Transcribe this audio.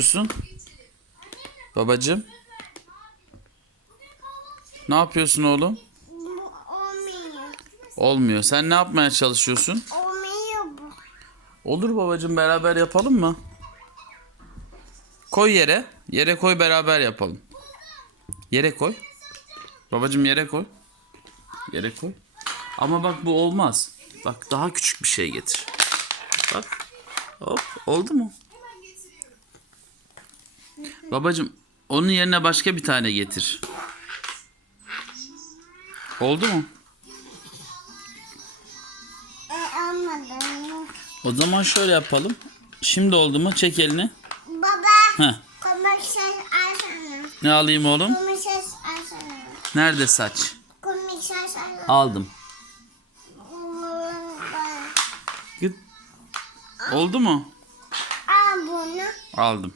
yapıyorsun? Babacım. Ne yapıyorsun oğlum? Olmuyor. Olmuyor. Sen ne yapmaya çalışıyorsun? Olmuyor bu. Olur babacım beraber yapalım mı? Koy yere. Yere koy beraber yapalım. Yere koy. Babacım yere koy. Yere koy. Ama bak bu olmaz. Bak daha küçük bir şey getir. Bak. Hop oldu mu? Babacım onun yerine başka bir tane getir. Oldu mu? E. O zaman şöyle yapalım. Şimdi oldu mu? Çek elini. Baba. Heh. Komik ses alsana. Ne alayım oğlum? Komik ses alsana. Nerede saç? Komik ses alsana. Aldım. Git. Oldu mu? Al bunu. Aldım.